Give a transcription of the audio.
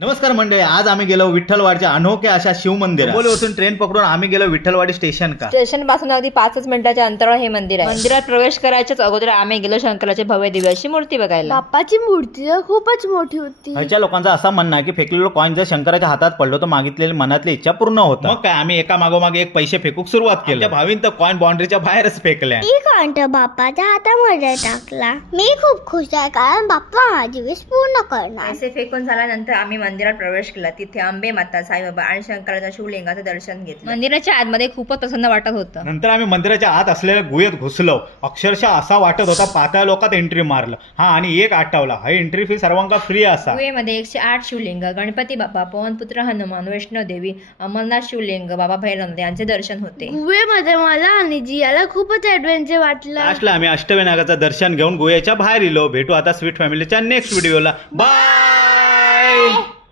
नमस्कार मंडळी, आज आम्ही गेलो विठ्ठलवाडीच्या अनोख्या अशा शिव मंदिरात. बोलवतून ट्रेन पकडून आम्ही गेलो विठ्ठलवाडी स्टेशन का. स्टेशन पासून अगदी 5 मिनिटाच्या अंतरावर हे मंदिर आहे. मंदिरात प्रवेश करायच्याच अगोदर आम्ही गेलो शंकराची भव्य दिव्य अशी मूर्ती बघायला. बाप्पाची मूर्ती तर खूपच मोठी होती. ह्याच्या लोकांचा असा म्हणणं आहे की फेकलेलं कॉइन जर शंकराच्या हातात पडलो तर मागितलेली मनातली इच्छा पूर्ण होतं. मग काय आम्ही एका मागोमागे एक पैसे फेकूक सुरुवात केली. भावीन तर कॉइन बाउंड्रीच्या बाहेरच फेकल्या. मी कॉइंट बाप्पाच्या हातामध्ये टाकला. मी खूप खुश आहे कारण बाप्पा माझी विश पूर्ण करणार. पैसे फेकून झाल्यानंतर आम्ही मंदिरात प्रवेश केला. तिथे अंबे माता, साईबाबा आणि शंकराच्या शिवलिंगाचं दर्शन घेतलं. मंदिराच्या आतमध्ये खूपच प्रसन्न वाटत होतं. नंतर आम्ही मंदिराच्या आत असलेल्या गुहेत घुसलो. अक्षरशः असा वाटत होता पाताळ लोकात एंट्री मारलं. हा, आणि एक आठवला, हा एंट्री फी सर्वांका फ्री असा. गुहेमध्ये 108 शिवलिंग, गणपती बाप्पा, पवनपुत्र हनुमान, वैष्णोदेवी, अमरनाथ शिवलिंग, बाबा भैरवनाथ यांचे दर्शन होते. गुहेमध्ये मला आणि जियाला खूपच ऍडव्हेंचर वाटलं. लास्टला आम्ही अष्टविनायकाचं दर्शन घेऊन गुहेच्या बाहेर इलो. भेटू आता स्वीट फॅमिलीच्या नेक्स्ट व्हिडिओला. बाय.